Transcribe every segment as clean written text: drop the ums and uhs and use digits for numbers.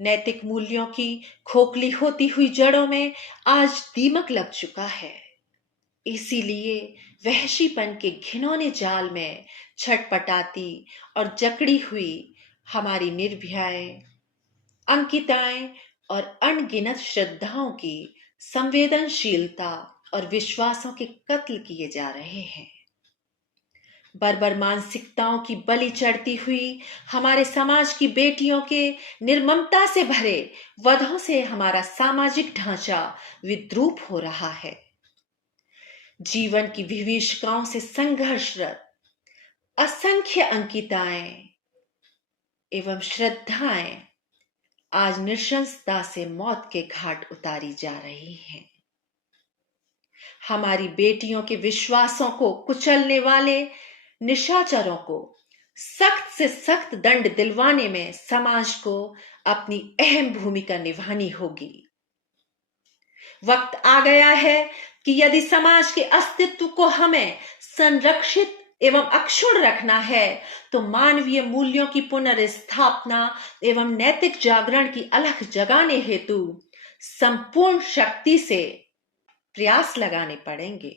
नैतिक मूल्यों की खोखली होती हुई जड़ों में आज दीमक लग चुका है। इसीलिए वहशीपन के घिनौने जाल में छटपटाती और जकड़ी हुई हमारी निर्भयाएं, अंकिताएं और अनगिनत श्रद्धाओं की संवेदनशीलता और विश्वासों के कत्ल किए जा रहे हैं। बर्बर मानसिकताओं की बलि चढ़ती हुई हमारे समाज की बेटियों के निर्ममता से भरे वधों से हमारा सामाजिक ढांचा विद्रूप हो रहा है। जीवन की विभीषिकाओं से संघर्षरत असंख्य अंकिताएं एवं श्रद्धाएं आज नृशंसता से मौत के घाट उतारी जा रही हैं। हमारी बेटियों के विश्वासों को कुचलने वाले निशाचरों को सख्त से सख्त दंड दिलवाने में समाज को अपनी अहम भूमिका निभानी होगी। वक्त आ गया है कि यदि समाज के अस्तित्व को हमें संरक्षित एवं अक्षुण्ण रखना है तो मानवीय मूल्यों की पुनर्स्थापना एवं नैतिक जागरण की अलख जगाने हेतु संपूर्ण शक्ति से प्रयास लगाने पड़ेंगे।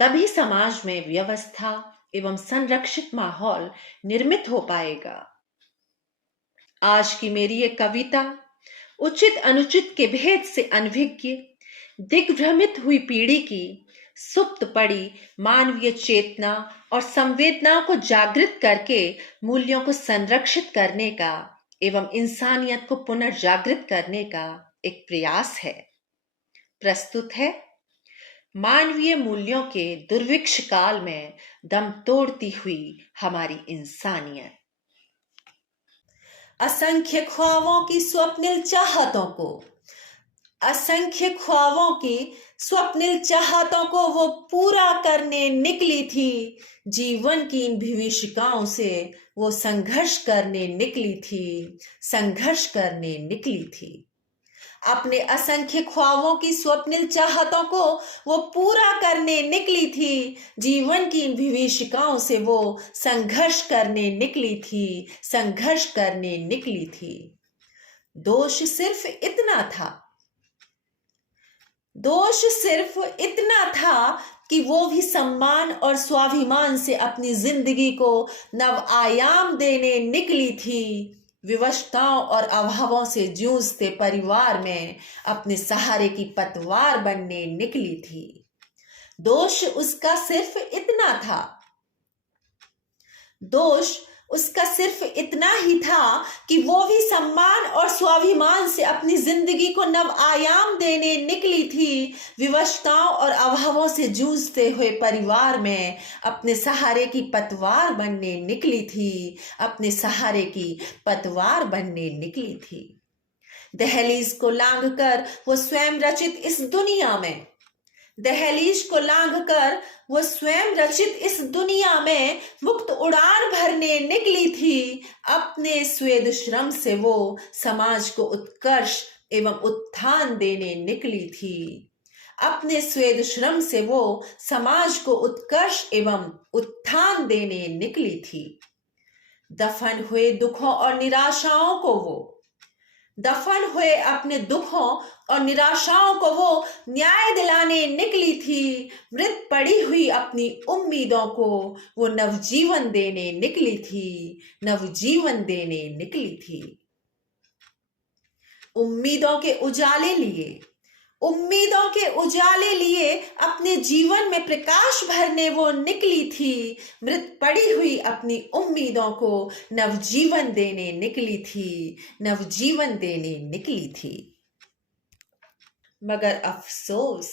तभी समाज में व्यवस्था एवं संरक्षित माहौल निर्मित हो पाएगा। आज की मेरी ये कविता उचित अनुचित के भेद से अनभिज्ञ दिग्भ्रमित हुई पीढ़ी की सुप्त पड़ी मानवीय चेतना और संवेदनाओं को जागृत करके मूल्यों को संरक्षित करने का एवं इंसानियत को पुनर्जागृत करने का एक प्रयास है। प्रस्तुत है मानवीय मूल्यों के दुर्भिक्ष काल में दम तोड़ती हुई हमारी इंसानियत। असंख्य ख्वाबों की स्वप्निल चाहतों को असंख्य ख्वाबों की स्वप्निल चाहतों को वो पूरा करने निकली थी। जीवन की इन विभीषिकाओं से वो संघर्ष करने निकली थी, संघर्ष करने निकली थी। अपने असंख्य ख्वाबों की स्वप्निल चाहतों को वो पूरा करने निकली थी। जीवन की इन विभीषिकाओं से वो संघर्ष करने निकली थी, संघर्ष करने निकली थी। दोष सिर्फ इतना था, दोष सिर्फ इतना था कि वो भी सम्मान और स्वाभिमान से अपनी जिंदगी को नव आयाम देने निकली थी। विवशताओं और अभावों से जूझते परिवार में अपने सहारे की पतवार बनने निकली थी। दोष उसका सिर्फ इतना था, दोष उसका सिर्फ इतना ही था कि वो भी सम्मान और स्वाभिमान से अपनी जिंदगी को नव आयाम देने निकली थी। विवशताओं और अभावों से जूझते हुए परिवार में अपने सहारे की पतवार बनने निकली थी, अपने सहारे की पतवार बनने निकली थी। दहलीज को लांघकर वो स्वयं रचित इस दुनिया में, दहलीज को लांघकर वो स्वयं रचित इस दुनिया में मुक्त उड़ान भरने निकली थी। अपने स्वेद श्रम से वो समाज को उत्कर्ष एवं उत्थान देने निकली थी। अपने स्वेद श्रम से वो समाज को उत्कर्ष एवं उत्थान देने निकली थी। दफन हुए दुखों और निराशाओं को वो, दफन हुए अपने दुखों और निराशाओं को वो न्याय दिलाने निकली थी। मृत पड़ी हुई अपनी उम्मीदों को वो नवजीवन देने निकली थी, नवजीवन देने निकली थी। उम्मीदों के उजाले लिए, उम्मीदों के उजाले लिए अपने जीवन में प्रकाश भरने वो निकली थी। मृत पड़ी हुई अपनी उम्मीदों को नवजीवन देने निकली थी, नवजीवन देने निकली थी। मगर अफसोस,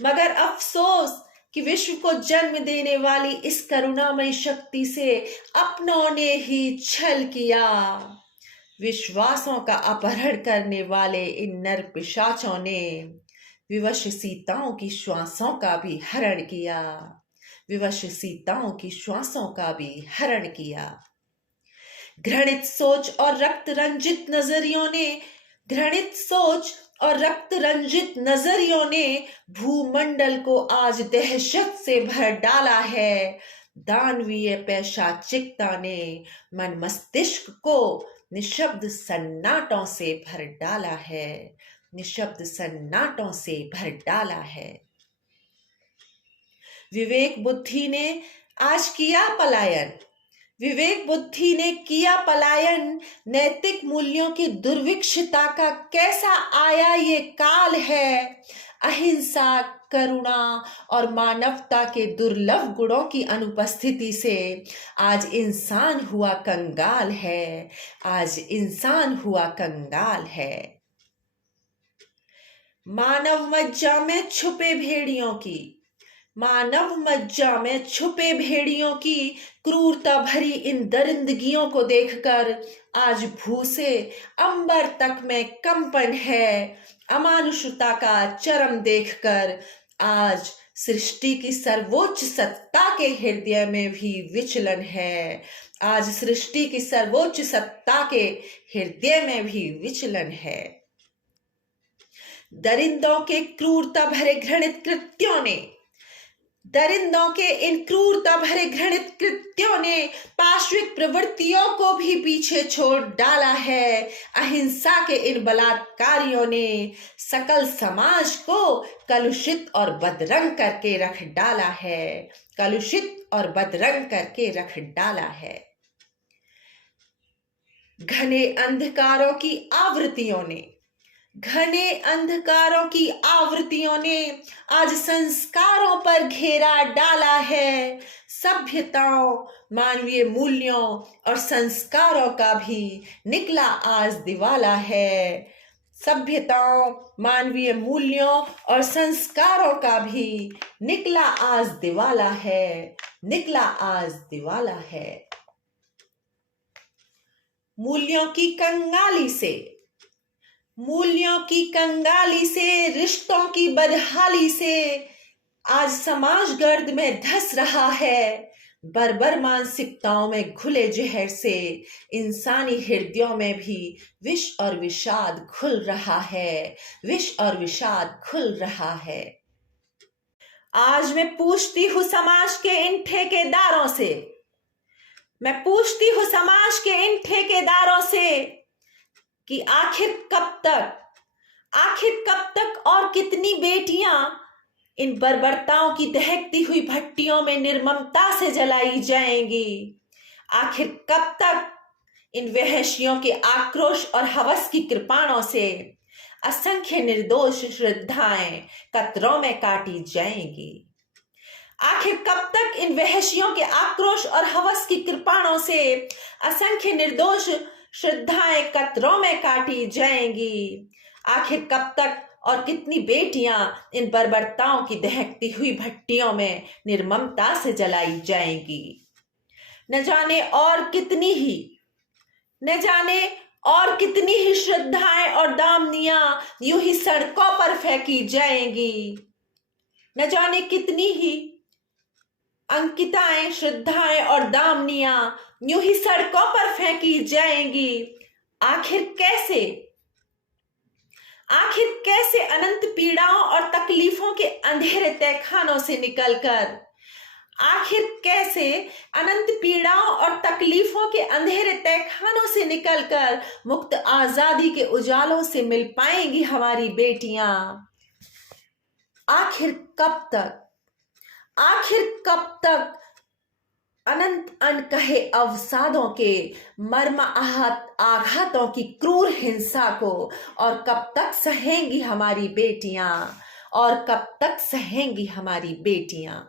मगर अफसोस कि विश्व को जन्म देने वाली इस करुणामयी शक्ति से अपनों ने ही छल किया। विश्वासों का अपहरण करने वाले इन नर पिशाचों ने विवश सीताओं की श्वासों का भी हरण किया, विवश सीताओं की श्वासों का भी हरण किया। घृणित सोच और रक्त रंजित नजरियों ने, घृणित सोच और रक्त रंजित नजरियों ने भूमंडल को आज दहशत से भर डाला है। दानवीय पैशाचिकता ने मन मस्तिष्क को निशब्द सन्नाटों से भर डाला है, निशब्द सन्नाटों से भर डाला है। विवेक बुद्धि ने आज किया पलायन, विवेक बुद्धि ने किया पलायन, नैतिक मूल्यों की दुर्भिक्षता का कैसा आया ये काल है। अहिंसा, करुणा और मानवता के दुर्लभ गुणों की अनुपस्थिति से आज इंसान हुआ कंगाल है, आज इंसान हुआ कंगाल है। मानव मज्जा में छुपे भेड़ियों की, मानव मज्जा में छुपे भेड़ियों की क्रूरता भरी इन दरिंदगियों को देखकर आज भूसे अंबर तक में कंपन है। अमानुषता का चरम देखकर आज सृष्टि की सर्वोच्च सत्ता के हृदय में भी विचलन है, आज सृष्टि की सर्वोच्च सत्ता के हृदय में भी विचलन है। दरिंदों के क्रूरता भरे घृणित कृत्यों ने, दरिंदों के इन क्रूरता भरे घृणित कृत्यों ने पाश्विक प्रवृत्तियों को भी पीछे छोड़ डाला है। अहिंसा के इन बलात्कारियों ने सकल समाज को कलुषित और बदरंग करके रख डाला है, कलुषित और बदरंग करके रख डाला है। घने अंधकारों की आवृत्तियों ने, घने अंधकारों की आवृत्तियों ने आज संस्कारों पर घेरा डाला है। सभ्यताओं, मानवीय मूल्यों और संस्कारों का भी निकला आज दिवाला है। सभ्यताओं, मानवीय मूल्यों और संस्कारों का भी निकला आज दिवाला है, निकला आज दिवाला है। मूल्यों की कंगाली से, मूल्यों की कंगाली से, रिश्तों की बदहाली से आज समाज गर्द में धस रहा है। बर्बर मानसिकताओं में घुले जहर से इंसानी हृदयों में भी विष और विषाद घुल रहा है, विष और विषाद घुल रहा है। आज मैं पूछती हूँ समाज के इन ठेकेदारों से, मैं पूछती हूँ समाज के इन ठेकेदारों से कि आखिर कब तक और कितनी बेटियां इन बर्बरताओं की दहकती हुई भट्टियों में निर्ममता से जलाई जाएंगी। आखिर कब तक इन वहशियों के आक्रोश और हवस की कृपाणों से असंख्य निर्दोष श्रद्धाएं कतरों में काटी जाएंगी। आखिर कब तक इन वहशियों के आक्रोश और हवस की कृपाणों से असंख्य निर्दोष श्रद्धाएं कतरों में काटी जाएंगी। आखिर कब तक और कितनी बेटियां इन बर्बरताओं की दहकती हुई भट्टियों में निर्ममता से जलाई जाएंगी। न जाने और कितनी ही श्रद्धाएं और दामनियां यूं ही सड़कों पर फेंकी जाएंगी। न जाने कितनी ही अंकिताएं, श्रद्धाएं और दामनियां यूं ही सड़कों पर फेंकी जाएंगी। आखिर कैसे अनंत पीड़ाओं और तकलीफों के अंधेरे तहखानों से निकलकर, आखिर कैसे अनंत पीड़ाओं और तकलीफों के अंधेरे तहखानों से निकलकर मुक्त आजादी के उजालों से मिल पाएंगी हमारी बेटियां। आखिर कब तक अनंत अनकहे अवसादों के मर्म आघातों की क्रूर हिंसा को और कब तक सहेंगी हमारी बेटियां, और कब तक सहेंगी हमारी बेटियां।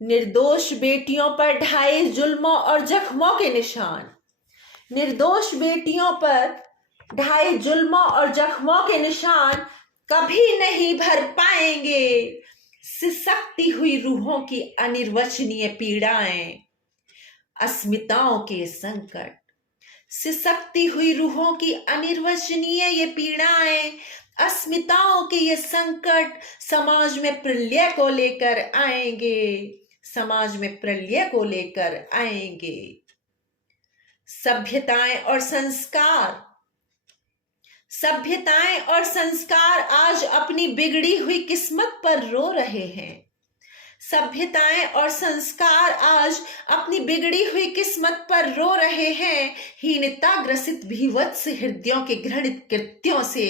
निर्दोष बेटियों पर ढाए जुल्मों और जख्मों के निशान, निर्दोष बेटियों पर ढाए जुल्मों और जख्मों के निशान कभी नहीं भर पाएंगे। सिसकती हुई रूहों की अनिर्वचनीय पीड़ाएं, अस्मिताओं के संकट, सिसकती हुई रूहों की अनिर्वचनीय ये पीड़ाएं, अस्मिताओं के ये संकट समाज में प्रलय को लेकर आएंगे, समाज में प्रलय को लेकर आएंगे। सभ्यताएं और संस्कार आज अपनी बिगड़ी हुई किस्मत पर रो रहे हैं। सभ्यताएं और संस्कार आज अपनी बिगड़ी हुई किस्मत पर रो रहे हैं। हीनता ग्रसित भीवत्स हृदयों के घृणित कृत्यों से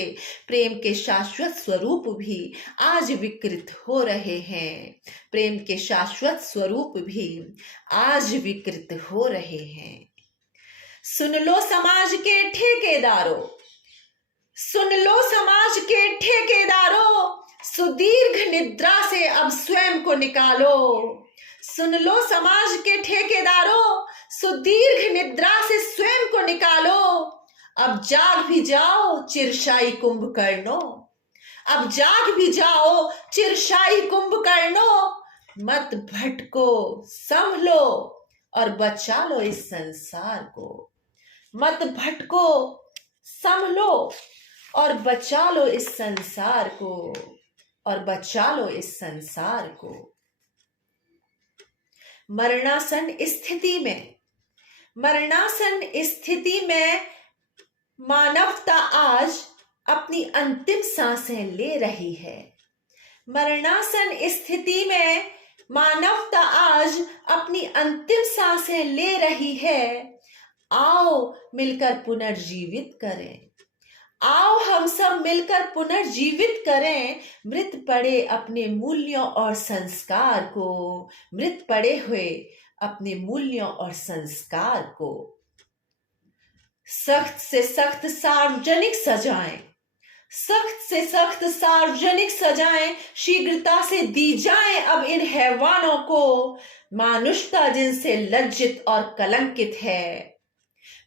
प्रेम के शाश्वत स्वरूप भी आज विकृत हो रहे हैं। प्रेम के शाश्वत स्वरूप भी आज विकृत हो रहे हैं। सुन लो समाज के ठेकेदारों, सुन लो समाज के ठेकेदारों, सुदीर्घ निद्रा से अब स्वयं को निकालो। सुन लो समाज के ठेकेदारों, सुदीर्घ निद्रा से स्वयं को निकालो। अब जाग भी जाओ चिरशाई कुंभकर्णो, अब जाग भी जाओ चिरशाई कुंभकर्णो। मत भटको, संभलो और बचा लो इस संसार को। मत भटको, संभलो और बचा लो इस संसार को, और बचा लो इस संसार को। मरणासन स्थिति में, मरणासन स्थिति में मानवता आज अपनी अंतिम सांसें ले रही है। मरणासन स्थिति में मानवता आज अपनी अंतिम सांसें ले रही है। आओ मिलकर पुनर्जीवित करें, आओ हम सब मिलकर पुनर्जीवित करें मृत पड़े अपने मूल्यों और संस्कार को, मृत पड़े हुए अपने मूल्यों और संस्कार को। सख्त से सख्त सार्वजनिक सजाएं, सख्त से सख्त सार्वजनिक सजाएं शीघ्रता से दी जाएं अब इन हैवानों को। मानुषता जिनसे लज्जित और कलंकित है,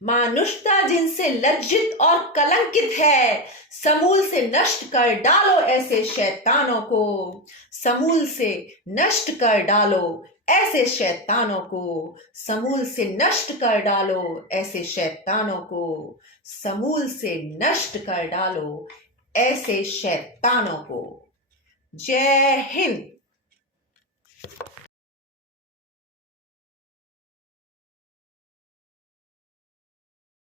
मानुषता जिनसे लज्जित और कलंकित है, समूल से नष्ट कर डालो ऐसे शैतानों को। समूल से नष्ट कर डालो ऐसे शैतानों को, समूल से नष्ट कर डालो ऐसे शैतानों को, समूल से नष्ट कर डालो ऐसे शैतानों को। जय हिंद।